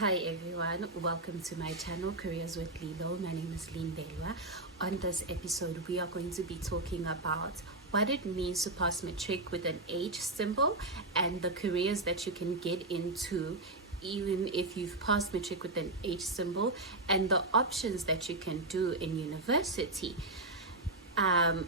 Hi everyone, welcome to my channel Careers with Leelo. My name is Belwa. On this episode we are going to be talking about what it means to pass matric with an H symbol and the careers that you can get into even if you've passed matric with an H symbol, and the options that you can do in university.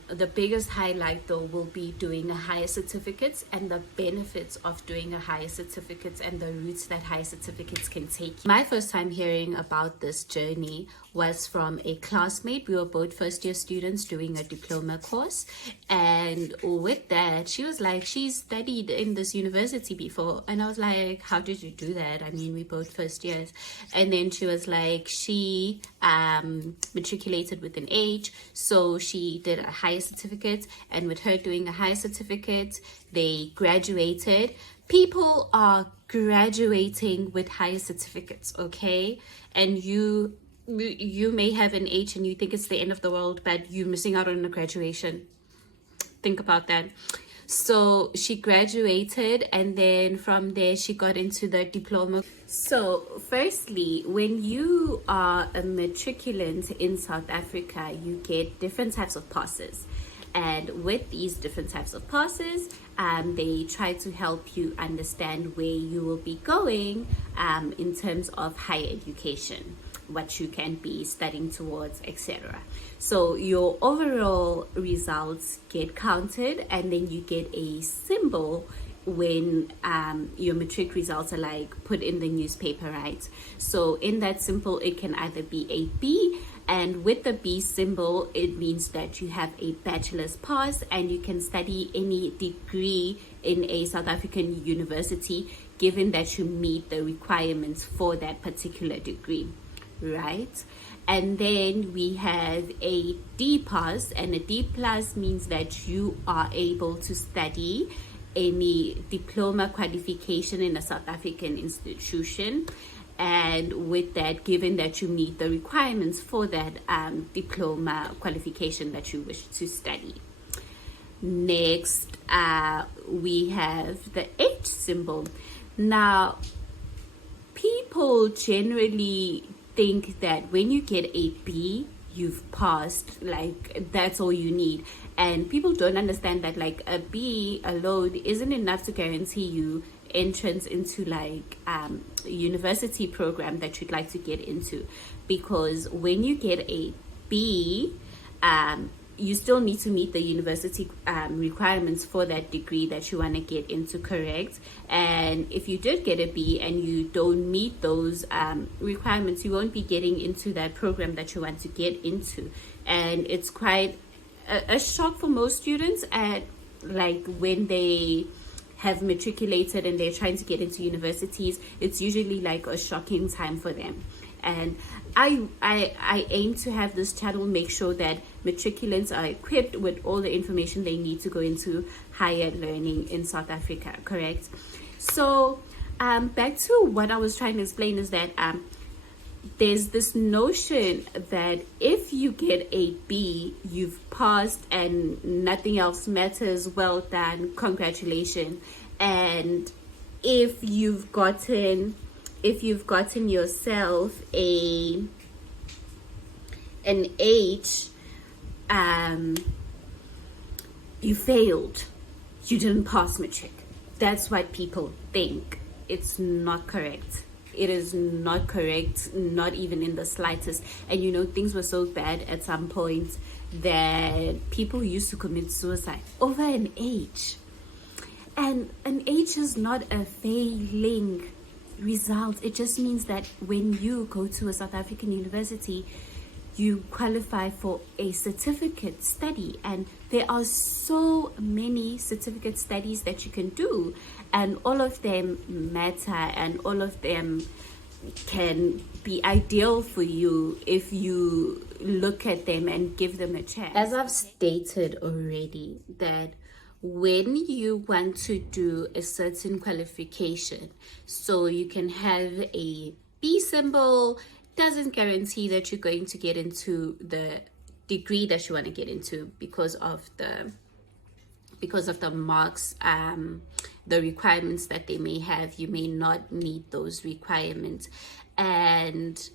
The biggest highlight though will be doing a higher certificates and the benefits of doing a higher certificates and the routes that higher certificates can take. My first time hearing about this journey was from a classmate. We were both first year students doing a diploma course, and with that she was like, she studied in this university before, and I was like, how did you do that? I mean, we both first years. And then she was like, she matriculated with an H, so she did a higher certificate, and with her doing a higher certificate they graduated. People are graduating with higher certificates, okay? And you may have an H and you think it's the end of the world, but you're missing out on a graduation. Think about that. So she graduated, and then from there she got into the diploma. So firstly, when you are a matriculant in South Africa, you get different types of passes, and with these different types of passes, they try to help you understand where you will be going in terms of higher education, what you can be studying towards, etc. So your overall results get counted, and then you get a symbol when your matric results are like put in the newspaper, right? So in that symbol it can either be a B, and with the B symbol it means that you have a bachelor's pass and you can study any degree in a South African university, given that you meet the requirements for that particular degree, right? And then we have a D pass, and a D plus means that you are able to study any diploma qualification in a South African institution, and with that, given that you meet the requirements for that diploma qualification that you wish to study. Next, we have the H symbol. Now, people generally think that when you get a B, you've passed, like that's all you need, and people don't understand that like a B alone isn't enough to guarantee you entrance into like a university program that you'd like to get into, because when you get a B, you still need to meet the university requirements for that degree that you want to get into, correct? And if you did get a B and you don't meet those requirements, you won't be getting into that program that you want to get into. And it's quite a shock for most students at like when they have matriculated and they're trying to get into universities. It's usually like a shocking time for them. And I aim to have this channel make sure that matriculants are equipped with all the information they need to go into higher learning in South Africa, correct? So back to what I was trying to explain is that there's this notion that if you get a B, you've passed and nothing else matters. Well done, congratulations. And if you've gotten yourself an H, you failed, you didn't pass matric. That's what people think. It's not correct. It is not correct, not even in the slightest. And you know, things were so bad at some point that people used to commit suicide over an H. And an H is not a failing result. It just means that when you go to a South African university, you qualify for a certificate study, and there are so many certificate studies that you can do, and all of them matter, and all of them can be ideal for you if you look at them and give them a chance. As I've stated already, that when you want to do a certain qualification, so you can have a B symbol, doesn't guarantee that you're going to get into the degree that you want to get into because of the marks the requirements that they may have, you may not meet those requirements, and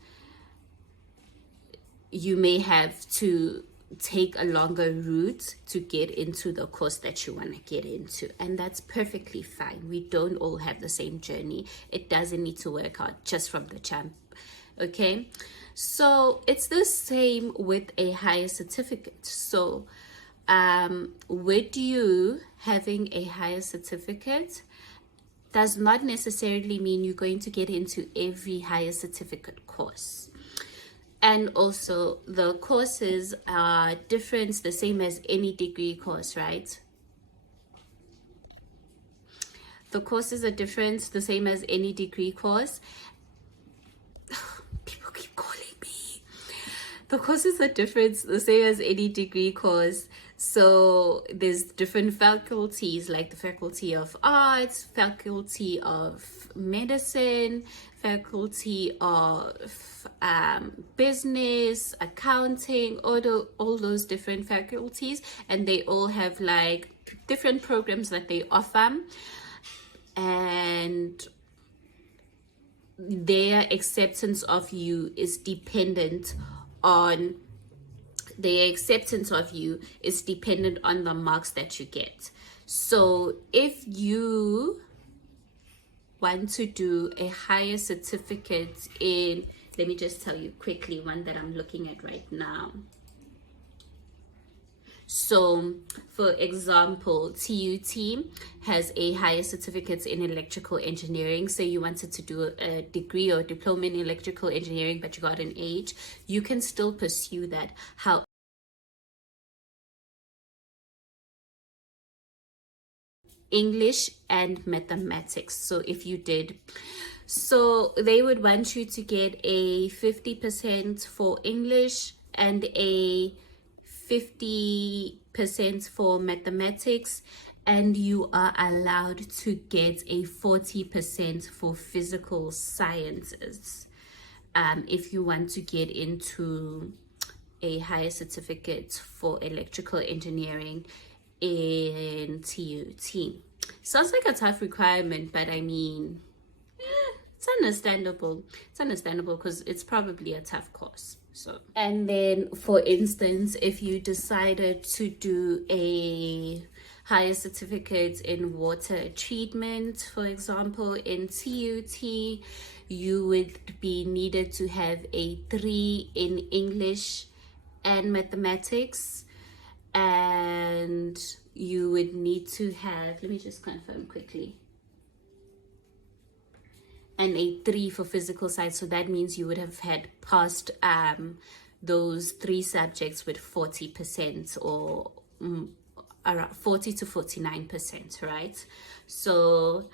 you may have to take a longer route to get into the course that you want to get into, and that's perfectly fine. We don't all have the same journey. It doesn't need to work out just from the jump. Okay, so it's the same with a higher certificate. So with you having a higher certificate does not necessarily mean you're going to get into every higher certificate course. And also the courses are different, the same as any degree course, right? The courses are different, the same as any degree course. People keep calling me. The courses are different, the same as any degree course. So there's different faculties, like the faculty of arts, faculty of medicine, faculty of business, accounting, all those different faculties, and they all have like different programs that they offer, and their acceptance of you is dependent on the marks that you get. So if you want to do a higher certificate in, let me just tell you quickly one that I'm looking at right now. So for example, TUT has a higher certificate in electrical engineering. Say you wanted to do a degree or diploma in electrical engineering, but you got an H, you can still pursue that. How English and mathematics. So if you did, so they would want you to get a 50% for English and a 50% for mathematics, and you are allowed to get a 40% for physical sciences if you want to get into a higher certificate for electrical engineering in TUT. Sounds like a tough requirement, but I mean, it's understandable. It's understandable because it's probably a tough course. So, and then for instance, if you decided to do a higher certificate in water treatment, for example, in TUT, you would be needed to have a 3 in English and mathematics, and you would need to have, let me just confirm quickly, and a 3 for physical science. So that means you would have had passed those 3 subjects with 40% or around 40 to 49%, right? So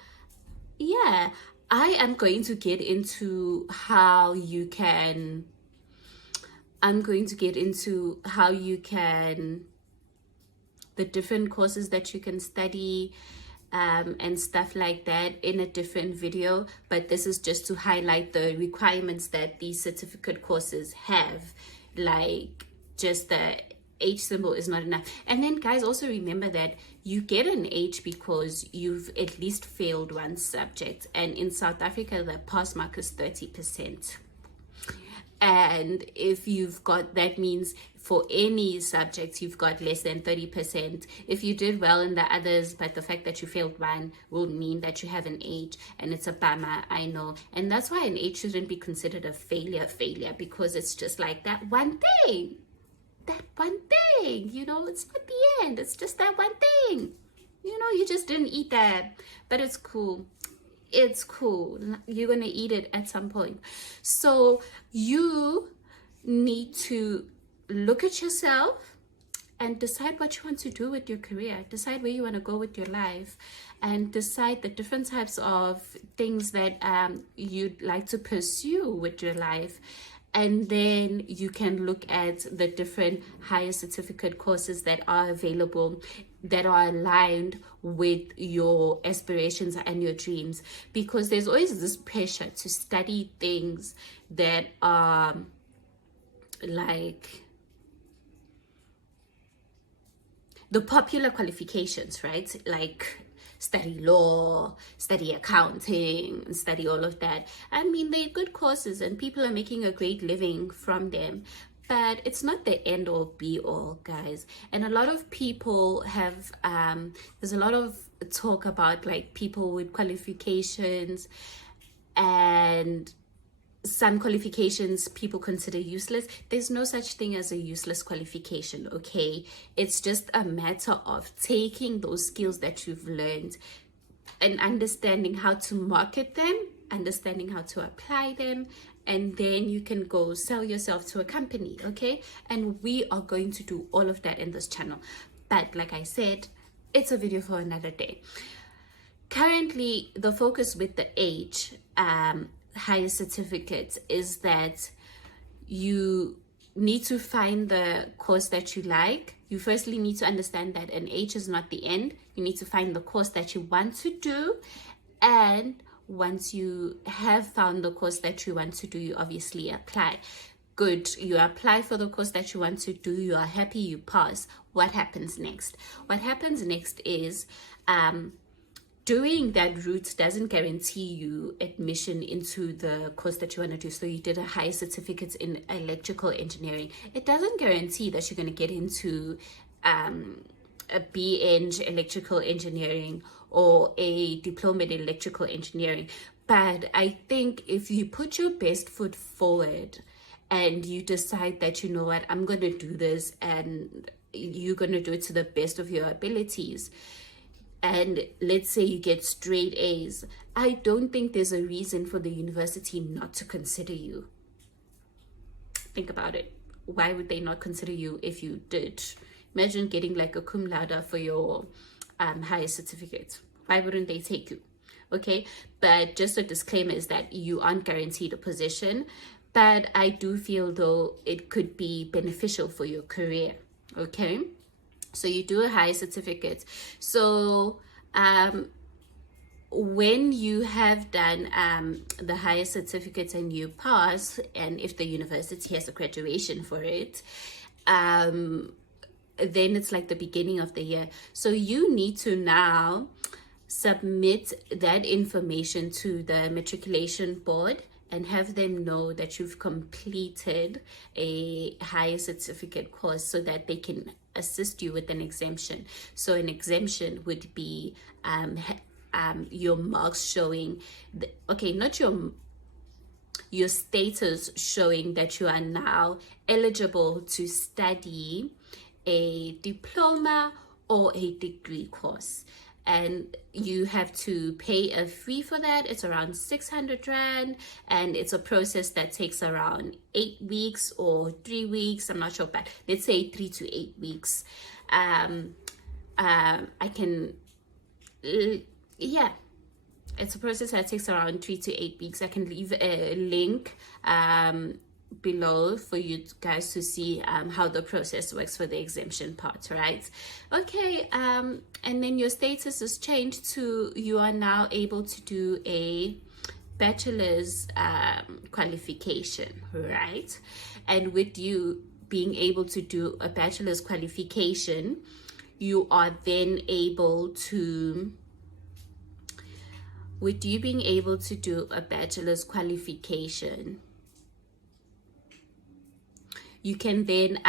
yeah, I am going to get into how you can, the different courses that you can study and stuff like that in a different video, but this is just to highlight the requirements that these certificate courses have. Like, just the H symbol is not enough. And then guys, also remember that you get an H because you've at least failed one subject, and in South Africa the pass mark is 30%. And if you've got, that means for any subject you've got less than 30%. If you did well in the others, but the fact that you failed one will mean that you have an H, and it's a bummer, I know. And that's why an H shouldn't be considered a failure, because it's just like that one thing, you know, it's not the end, it's just that one thing, you know, you just didn't eat that, but it's cool. It's cool. You're going to eat it at some point. So you need to look at yourself and decide what you want to do with your career. Decide where you want to go with your life, and decide the different types of things that you'd like to pursue with your life. And then you can look at the different higher certificate courses that are available, that are aligned with your aspirations and your dreams, because there's always this pressure to study things that are like the popular qualifications, right? Like study law, study accounting, study all of that. I mean, they're good courses and people are making a great living from them. But it's not the end all be all, guys. And a lot of people have, there's a lot of talk about like people with qualifications, and some qualifications people consider useless. There's no such thing as a useless qualification, okay? It's just a matter of taking those skills that you've learned and understanding how to market them, understanding how to apply them, and then you can go sell yourself to a company, okay? And we are going to do all of that in this channel. But like I said, it's a video for another day. Currently, the focus with the age higher certificates is that you need to find the course that you like. You firstly need to understand that an age is not the end. You need to find the course that you want to do, and once you have found the course that you want to do, you obviously apply. Good, you apply for the course that you want to do, you are happy, you pass. What happens next? What happens next is doing that route doesn't guarantee you admission into the course that you want to do. So you did a higher certificate in electrical engineering. It doesn't guarantee that you're going to get into a BEng electrical engineering or a diploma in electrical engineering. But I think if you put your best foot forward and you decide that, you know what, I'm going to do this, and you're going to do it to the best of your abilities, and let's say you get straight A's, I don't think there's a reason for the university not to consider you. Think about it. Why would they not consider you if you did? Imagine getting like a cum laude for your higher certificate. Why wouldn't they take you? Okay, but just a disclaimer is that you aren't guaranteed a position, but I do feel though it could be beneficial for your career. Okay, so you do a higher certificate. So when you have done the higher certificate and you pass, and if the university has a graduation for it, then it's like the beginning of the year. So you need to now submit that information to the matriculation board and have them know that you've completed a higher certificate course so that they can assist you with an exemption. So an exemption would be your marks showing, not your status showing that you are now eligible to study a diploma or a degree course, and you have to pay a fee for that. It's around 600 Rand, and it's a process that takes around 8 weeks or 3 weeks. I'm not sure, but let's say 3 to 8 weeks. It's a process that takes around 3 to 8 weeks. I can leave a link below for you guys to see how the process works for the exemption part, right? Okay, and then your status is changed to you are now able to do a bachelor's qualification, right? And with you being able to do a bachelor's qualification, you are then able to, with you being able to do a bachelor's qualification, you can then,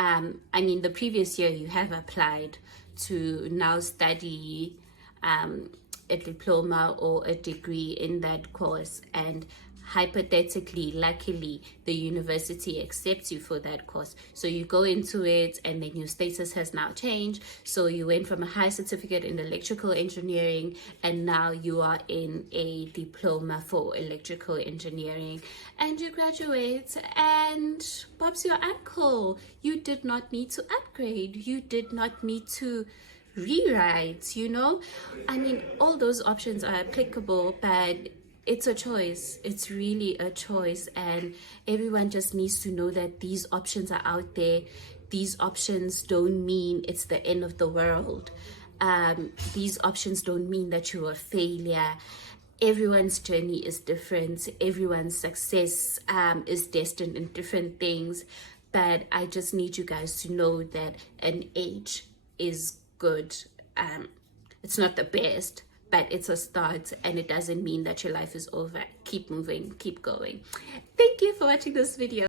the previous year you have applied to now study a diploma or a degree in that course, and hypothetically, luckily, the university accepts you for that course. So you go into it, and then your status has now changed. So you went from a high certificate in electrical engineering, and now you are in a diploma for electrical engineering, and you graduate, and Bob's your uncle. You did not need to upgrade. You did not need to rewrite, all those options are applicable, but it's a choice. It's really a choice, and everyone just needs to know that these options are out there. These options don't mean it's the end of the world. These options don't mean that you're a failure. Everyone's journey is different. Everyone's success is destined in different things, but I just need you guys to know that an age is good. It's not the best, but it's a start, and it doesn't mean that your life is over. Keep moving, keep going. Thank you for watching this video.